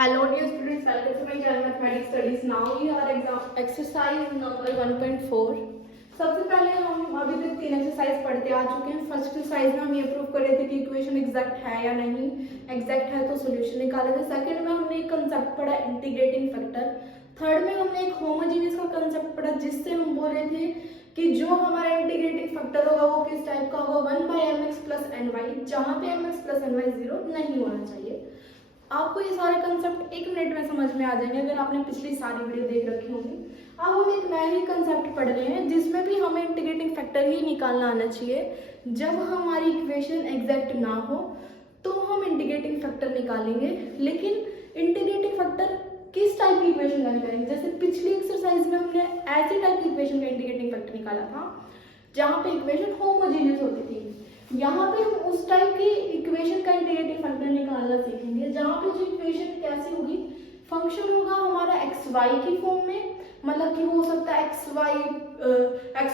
Hello dear students, welcome to my channel Mathematics Studies. Now we are exercise number 1.4. सबसे पहले हम अभी तक 3 एक्सरसाइज पढ़ते आ चुके हैं। फर्स्ट एक्सरसाइज में हम ये प्रूव कर रहे थे कि इक्वेशन एग्जैक्ट है या नहीं, एग्जैक्ट है तो सोल्यूशन निकाले थे। सेकंड में हमने एक कंसेप्ट पढ़ा इंटीग्रेटिंग फैक्टर। थर्ड में हमने एक होमोजेनियस का कंसेप्ट पढ़ा जिससे हम बोल रहे थे कि जो हमारा इंटीग्रेटिंग फैक्टर होगा वो किस टाइप का होगा, 1/mx प्लस एन वाई, जहाँ पे mx प्लस एन वाई 0 नहीं होना चाहिए। आपको ये सारे कंसेप्ट 1 मिनट में समझ में आ जाएंगे अगर आपने पिछली सारी वीडियो देख रखी होगी। अब हम एक नया ही कंसेप्ट पढ़ रहे हैं जिसमें भी हमें इंटीग्रेटिंग फैक्टर ही निकालना आना चाहिए। जब हमारी इक्वेशन एग्जैक्ट ना हो तो हम इंटीग्रेटिंग फैक्टर निकालेंगे, लेकिन इंटीग्रेटिंग फैक्टर किस टाइप की इक्वेशन का निकालेंगे। जैसे पिछली एक्सरसाइज में हमने ऐसी टाइप की इक्वेशन का इंटीग्रेटिंग फैक्टर निकाला था जहाँ पे इक्वेशन होमोजेनियस होती थी। यहाँ पे हम उस टाइप की इक्वेशन का इंटीग्रेटिंग फैक्टर निकालना सीखेंगे जहाँ पे जो इक्वेशन कैसी होगी, फंक्शन होगा हमारा एक्स वाई की फॉर्म में, मतलब कि वो हो सकता है x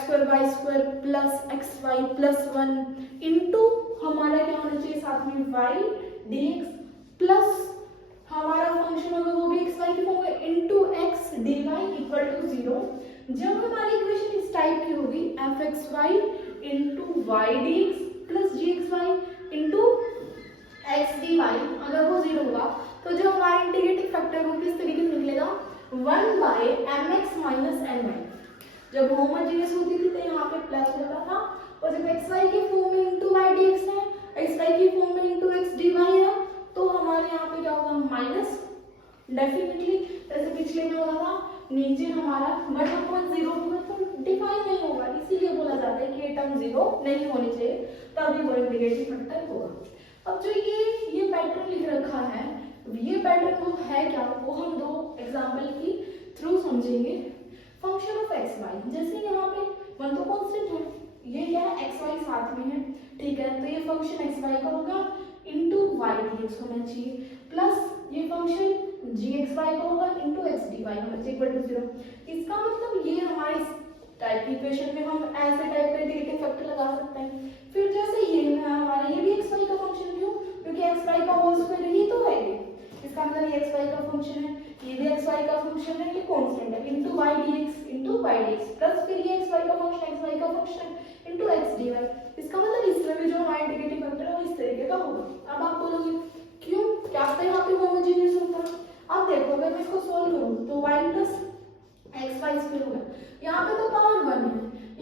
square Y square plus x Y plus 1 into हमारा क्या होना चाहिए साथ में वाई डी एक्स प्लस हमारा फंक्शन होगा वो भी एक्स वाई की फॉर्म में into x D Y equal to 0। जब हमारी इक्वेशन इस टाइप की होगी F X Y into Y D x plus G X Y into x D Y, अगर वो 0 होगा तो जो हमारा इंटीग्रेटिंग फैक्टर वो किस तरीके से निकलेगा, 1/mx माइनस एन वाई। जब होमोजेनियस होती थी तो यहाँ पे प्लस होता था, और जब एक्स वाई के फॉर्म में इंटू वाई डी एक्स है, एक्स वाई की फॉर्म में इंटू एक्स डी वाई है, तो हमारे यहाँ पे क्या होगा माइनस डेफिनेटली, जैसे पिछले में होता था नीचे हमारा 1/0 होगा तो डिफाइन नहीं होगा, इसीलिए बोला जाता है कि ये टर्म 0 नहीं होनी चाहिए, तभी वो इंटीग्रेटिंग फैक्टर होगा। अब जो ये पैटर्न लिख रखा है, ये पैटर्न वो है क्या, वो हम दो एग्जाम्पल की थ्रू समझेंगे। फंक्शन ऑफ एक्स वाई, जैसे यहाँ पे 1 तो कांस्टेंट है, ये क्या है एक्स वाई साथ में है, ठीक है, तो ये फंक्शन एक्स वाई का होगा इंटू वाई डी एक्स होना चाहिए, प्लस ये फंक्शन जी एक्स वाई का होगा इंटू एक्स डी वाई होना चाहिए इक्वल टू 0। इसका मतलब ये हमारे टाइप की इक्वेशन में हम ऐसे टाइप का इंटीग्रेटिंग फैक्टर लगा सकते हैं। फिर जैसे ये है हमारा, ये भी एक्स वाई का फंक्शन, क्यों, क्योंकि एक्स वाई का होल स्क्वायर ही तो है ये, इसका मतलब ये एक्स वाई का फंक्शन है, ये भी एक्स वाई का फंक्शन है, ये कांस्टेंट है, into Y D x into Y D x plus फिर ये एक्स वाई का फंक्शन एक्स वाई का function into x D y. इसका मतलब इसमें भी जो हमारा इंटीग्रेटिंग फैक्टर है वो इस तरीके का होगा। अब आप बोलोगे क्यों, क्या तो यहाँ पे होमोजेनियस होता है। अब देखो अगर मैं इसको सोल्व करूँ तो y plus x y square होगा, यहाँ पे तो पावर 1 है,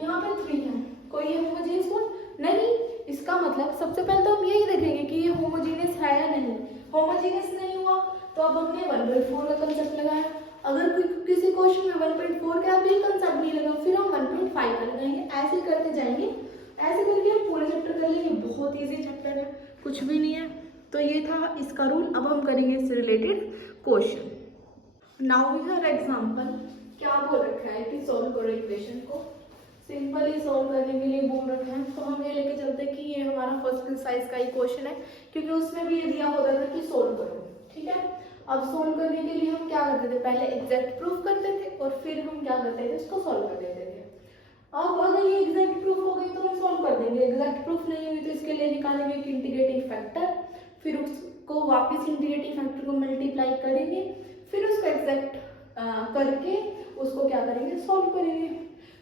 यहाँ पे 3 है, कोई ये होमोजेनियस नहीं। इसका मतलब सबसे पहले तो हम यही देखेंगे कि ये होमोजेनियस है या नहीं। होमोजेनियस नहीं हुआ तो अब हमने 1/4 का कंसेप्ट लगाया। अगर किसी क्वेश्चन में 1/4 का भी कंसेप्ट नहीं लगा फिर हम 1.5 का लगाएंगे, ऐसे करते जाएंगे, ऐसे करके हम पूरे चैप्टर कर लेंगे। बहुत ईजी चैप्टर है, कुछ भी नहीं है। तो ये था इसका रूल। अब हम करेंगे इससे related question. Now we have example. क्या बोल रखा है कि सोल्व करो इक्वेशन को, सिंपली सोल्व करने के लिए बोल रखा है, तो हम ये लेके चलते हैं कि ये हमारा फर्स्ट एक्सरसाइज का ही क्वेश्चन है, क्योंकि उसमें भी ये दिया होता था कि सोल्व करो, ठीक है। अब सोल्व करने के लिए हम क्या करते थे, पहले एग्जैक्ट प्रूफ करते थे और फिर हम क्या करते थे, इसको सोल्व कर देते थे। अब अगर ये एग्जैक्ट प्रूफ हो गई तो हम सोल्व कर देंगे, एग्जैक्ट प्रूफ नहीं हुई तो इसके लिए निकालेंगे एक इंटीग्रेटिंग फैक्टर, फिर उसको वापस इंटीग्रेटिंग फैक्टर को मल्टीप्लाई करेंगे, फिर उसको एग्जैक्ट करके उसको क्या करेंगे, सॉल्व करेंगे।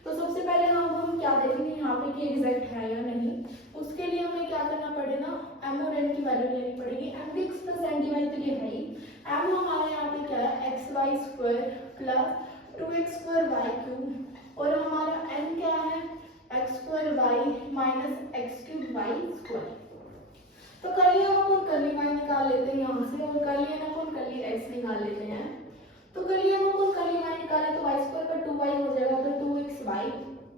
तो सबसे पहले हम क्या देखेंगे यहाँ पे कि एग्जैक्ट है या नहीं। उसके लिए हमें क्या करना पड़ेगा, एम और एन की वैल्यू लेनी पड़ेगी। M d x plus n d y तो ये है ही, एम हमारे यहाँ पे क्या है x y square plus 2x square y cube, और हमारा एन क्या है x square y minus x cube y square. तो कर लिया अपन कर्ली वाई निकाल लेते हैं यहाँ से, और कर लिया ना अपन कर्ली एक्स निकाल लेते हैं। तो कर लिया अपन कर्ली वाई निकाले तो वाई स्क्वायर का 2y हो जाएगा, तो 2x Y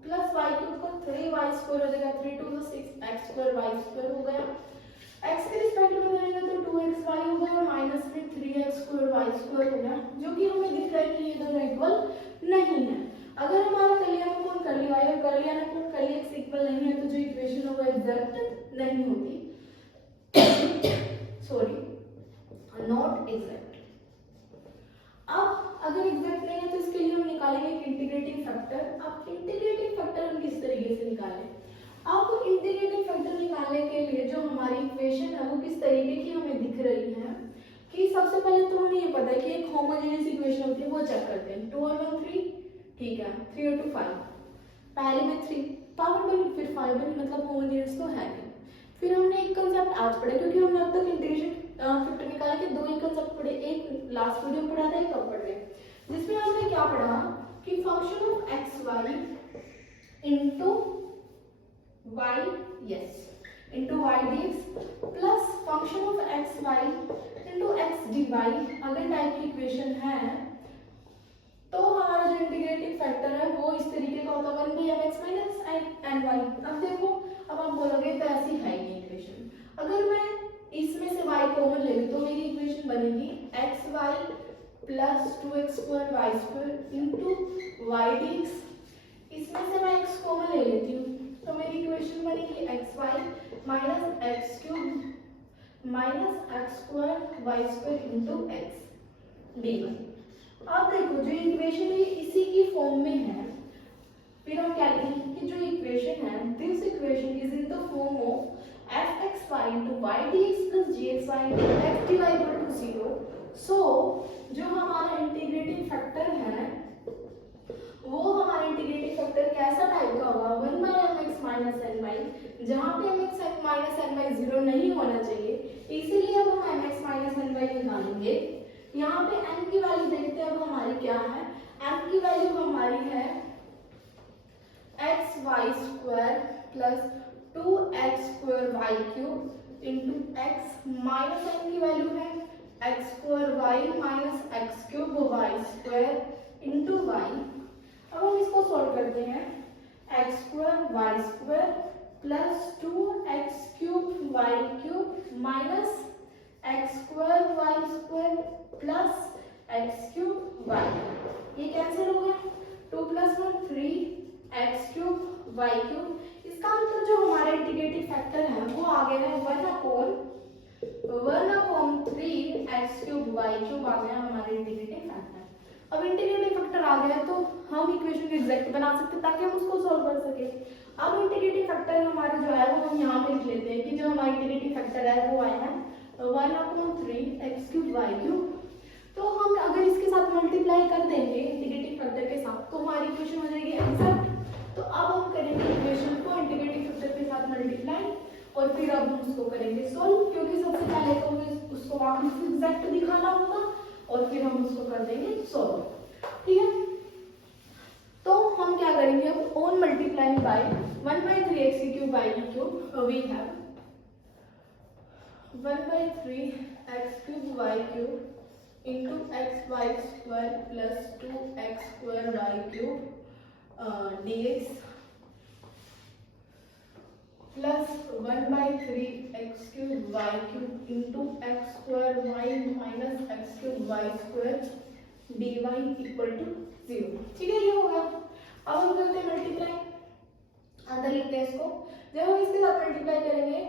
plus Y cube का 3y स्क्वायर हो जाएगा, 3 2 6 x स्क्वायर वाई स्क्वायर हो गया। x के रिस्पेक्ट में करेंगे तो 2x वाई होगा और माइनस में 3x स्क्वायर वाई स्क्वायर हो गया, जो कि हमें दिख रहा है कि ये दोनों इक्वल नहीं है। अगर हमारा कर लिया अपन कर्ली वाई और कर लिया ना अपन कर्ली x इक्वल नहीं है तो जो इक्वेशन होगा एग्जैक्ट नहीं होती, सॉरी नॉट एग्जैक्ट। अब अगर एग्जैक्ट नहीं है तो इसके लिए हम निकालेंगे एक इंटीग्रेटिंग फैक्टर। अब इंटीग्रेटिंग फैक्टर हम किस तरीके से निकालें, अब इंटीग्रेटिंग फैक्टर निकालने के लिए जो हमारी इक्वेशन है वो किस तरीके की हमें दिख रही है कि सबसे पहले तो हमें ये पता वो चेक करते हैं। 2 और 1 3, ठीक है, 3 और 2 5, पहले में 3 पावर बनी, फिर 5 बनी, मतलब होमोजेनियस तो है नहीं। फिर हमने एक कंसेप्ट आज पढ़ा, क्योंकि हमने अब तक इंटीग्रेशन फैक्टर निकाला के 2 ही कंसेप्ट पढ़े, एक लास्ट वीडियो पढ़ा था, एक अब पढ़ रहे हैं, जिसमें हमने क्या पढ़ा कि function of x Y into y, yes, into Y D x plus function of x Y into x D Y अगर टाइप की इक्वेशन है तो हमारा जो इंटीग्रेटिंग फैक्टर है वो इस तरीके का होता है 1/mx माइनस एन वाई। अब देखो, अब आप बोलोगे तो ऐसी है ये इक्वेशन, अगर मैं इसमें से y कॉमन ले लूं तो मेरी इक्वेशन बनेगी x Y plus 2x square Y square into Y D x. इसमें से मैं x कॉमन ले लेती हूँ तो मेरी इक्वेशन बनेगी x y minus x cube minus x square Y square into x D y. अब देखो जो इक्वेशन है इसी की फॉर्म में है, फिर हम क्या लिखेंगे कि जो इक्वेशन है this equation is in the form of fxy into ydx plus gxy into xdy equal to 0। सो जो हमारा इंटीग्रेटिंग फैक्टर है वो हमारा इंटीग्रेटिंग फैक्टर कैसा टाइप का होगा 1/mx माइनस एन वाई, जहाँ पे mx माइनस एन वाई 0 नहीं होना चाहिए, इसीलिए अब हम mx माइनस एन वाई निकालेंगे। यहाँ पे n की वैल्यू देखते हैं अब हमारी क्या है, n की वैल्यू हमारी है x y square plus 2x square y cube into x minus n की वैल्यू है x square y minus x cube y square into y. अब हम इसको सॉल्व करते हैं, x square Y square plus 2x cube y cube minus x square Y square plus x cube y, ये cancel हो गया, 2 + 1 3 x cube y cube. इसका मतलब जो हमारा इंटीग्रेटिंग फैक्टर है वो आ गया है 1/3 एक्स क्यूब वाई क्यूब आ गया हमारा इंटीग्रेटिंग फैक्टर। अब इंटीग्रेटिंग फैक्टर आ गया तो हम इक्वेशन को एग्जैक्ट बना सकते हैं ताकि हम उसको सॉल्व कर सके। अब इंटीग्रेटिंग फैक्टर हमारा जो है वो हम यहाँ पे लिख लेते हैं कि जो हमारा इंटीग्रेटिंग फैक्टर है वो आया है 1/3 एक्स क्यूब वाई क्यूब। तो हम अगर इसके साथ मल्टीप्लाई कर देंगे इंटीग्रेटिंग फैक्टर के साथ तो हमारी इक्वेशन हो जाएगी एग्जैक्ट। तो अब हम करेंगे इक्वेशन को इंटीग्रेटिंग फैक्टर के साथ मल्टीप्लाई और फिर अब हम उसको करेंगे सोल्व, क्योंकि सबसे पहले तो हमें उसको वापस एग्जैक्ट दिखाना होगा और फिर हम उसको कर देंगे सोल्व, ठीक है। तो हम क्या करेंगे अब on multiply by 1/3 x cube y cube we have 1/3 x cube y cube into x y square plus 2x square y cube dx plus 1/3 x cube y cube into x square y minus x cube y square dy equal to 0, ठीक है, ये हो गया। अब हम करते हैं multiply, अंदर लिखते हैं इसको। जब हम इसके साथ मल्टीप्लाई करेंगे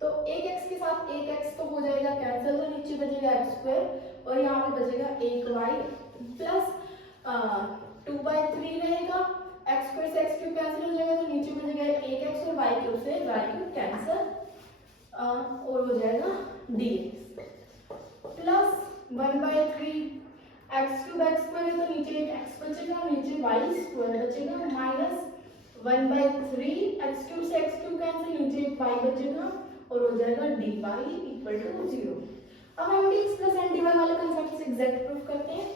तो एक x के साथ एक x तो हो जाएगा कैंसिल, तो नीचे बचेगा एक्स स्क्वायर और यहाँ पे बचेगा एक y प्लस 2/3 रहेगा, एक्स स्क्वायर से एक्स क्यूब कैंसिल हो जाएगा तो नीचे बचेगा एक x और y क्यूब से y क्यूब कैंसिल और हो जाएगा dx plus 1/3 x cube x square है तो नीचे एक x बचेगा, नीचे y स्क्वायर बचेगा माइनस 1/3 एक्स क्यूब से एक्स क्यूब कैंसिल, नीचे एक y बचेगा और हो जाएगा dy इक्वल टू 0। अब हम dx प्लस n dy वाले कंसेप्ट से एग्जैक्ट प्रूफ करते हैं,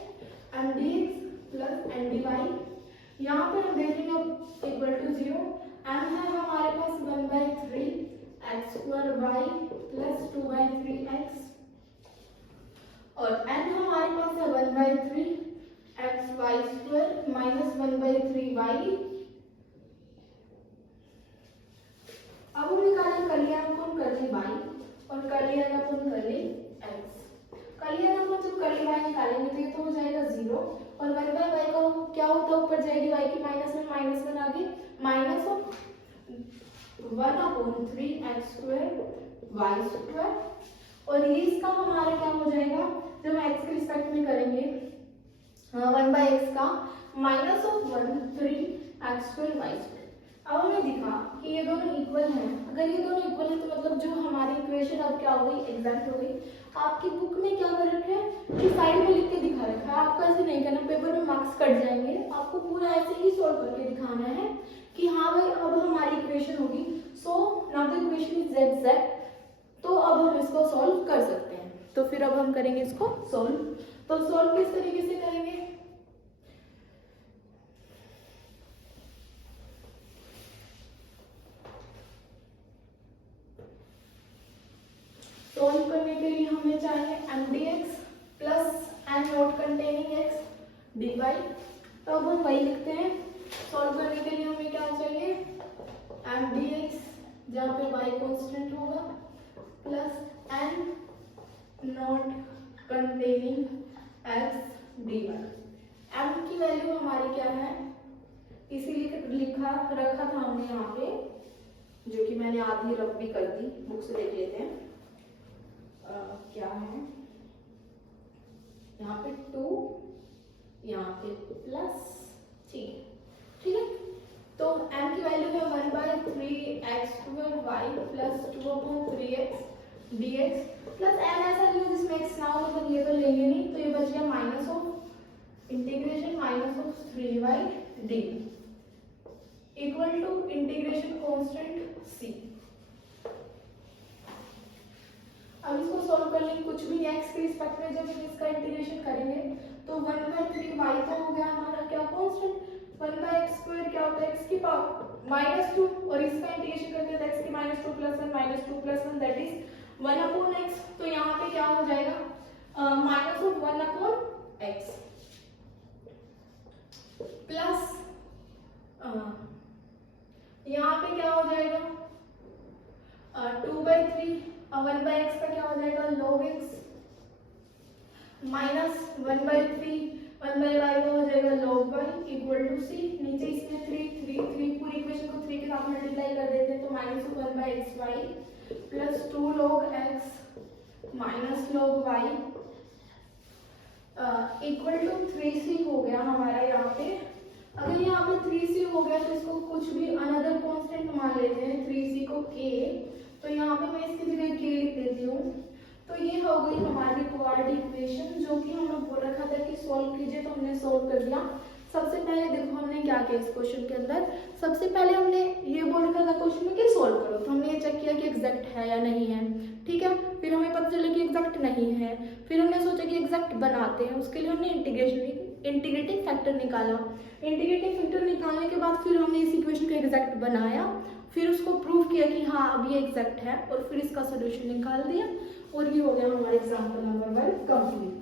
m dx plus n dy। यहाँ पे हम देखेंगे इक्वल टू 0, m है हमारे पास 1/3 x square y plus 2/3 x और n हमारे पास है 1/3 x y square minus 1/3 y. अब हम निकालें कर्ली कर्ली वाई और कर्ली कर्ली एक्स। कर्ली जब कर्ली वाई निकालेंगे तो ये तो हो जाएगा 0 और 1/y का क्या होता है, ऊपर जाएगी y की -1 आगे minus of 1/3 x square Y square और ये इसका हमारा क्या हो जाएगा जब हम x के रिस्पेक्ट में करेंगे 1/x का minus of 1/3 x square Y square. अब हमें दिखा कि ये दोनों इक्वल हैं, अगर ये दोनों इक्वल है तो मतलब जो हमारी इक्वेशन अब क्या हो गई एग्जैक्ट हो गई। आपकी बुक में क्या कर रखा है कि साइड में लिख के दिखा रखा है। आपको ऐसे नहीं करना, पेपर में मार्क्स कट जाएंगे। आपको पूरा ऐसे ही सॉल्व करके दिखाना है कि हाँ भाई अब हमारी इक्वेशन होगी। So now the equation is exact, तो अब हम इसको सॉल्व कर सकते हैं। तो फिर अब हम करेंगे इसको सॉल्व। तो सॉल्व किस तरीके से करेंगे? सॉल्व करने के लिए हमें चाहिए mdx plus n not containing x dy। तो अब हम वही लिखते हैं। सॉल्व करने के लिए हमें क्या चाहिए? mdx जहाँ पे y कांस्टेंट होगा plus n not containing x dy। m की वैल्यू हमारी क्या है, इसीलिए लिखा रखा था हमने यहाँ पे, जो कि मैंने आधी रफ भी कर दी। बुक से देख लेते हैं क्या है। यहाँ पे 2, यहाँ पे प्लस 3, ठीक है। तो m की वैल्यू है 1/3x² y plus 2/3x dx plus n ऐसा लियो जिसमें x ना हो, मतलब ये तो लेंगे नहीं, तो ये बच गया minus of integration minus of 3y d equal to integration constant c। अब इसको सॉल्व कर लेंगे। कुछ भी x के रिस्पेक्ट में जब इसका इंटीग्रेशन करेंगे तो 1/3y तो हो गया हमारा क्या कांस्टेंट, 1/x² क्या होता है x की पावर -2, और इसका इंटीग्रेशन करके तो x की -2 + 1 -2 + 1 दैट इज 1/x। तो यहाँ पे क्या हो जाएगा माइनस ऑफ 1/x प्लस यहाँ पे क्या हो जाएगा 2/3, 1/x का क्या हो जाएगा log x माइनस 1/3 1/y का हो जाएगा log y equal to c। नीचे इसमें 3 पूरी इक्वेशन को 3 के साथ मल्टीप्लाई कर देते हैं तो minus 1/xy plus 2 log x minus log y equal to 3c हो गया हमारा। यहाँ पे अगर यहाँ पे 3c हो गया तो इसको कुछ भी अनदर कांस्टेंट मान लेते हैं, 3c को k, तो यहाँ पे मैं इसकी जगह k लिख देती हूँ। तो ये हो गई हमारी क्वाड्रेटिक इक्वेशन, जो कि हम लोग बोल रखा था कि सॉल्व कीजिए, तो हमने सॉल्व कर दिया। सबसे पहले देखो हमने क्या किया इस क्वेश्चन के अंदर। सबसे पहले हमने ये बोल रखा था क्वेश्चन में कि सॉल्व करो, तो हमने ये चेक किया कि एग्जैक्ट है या नहीं है, ठीक है। फिर हमें पता चला कि एग्जैक्ट नहीं है, फिर हमने सोचा कि एग्जैक्ट बनाते हैं। उसके लिए हमने इंटीग्रेटिंग फैक्टर निकाला। इंटीग्रेटिंग फैक्टर निकालने के बाद फिर हमने इस इक्वेशन को एग्जैक्ट बनाया, फिर उसको प्रूव किया कि हाँ अब ये एग्जैक्ट है, और फिर इसका सोल्यूशन निकाल दिया। और ये हो गया हमारा एग्जाम्पल नंबर 1 कंप्लीट।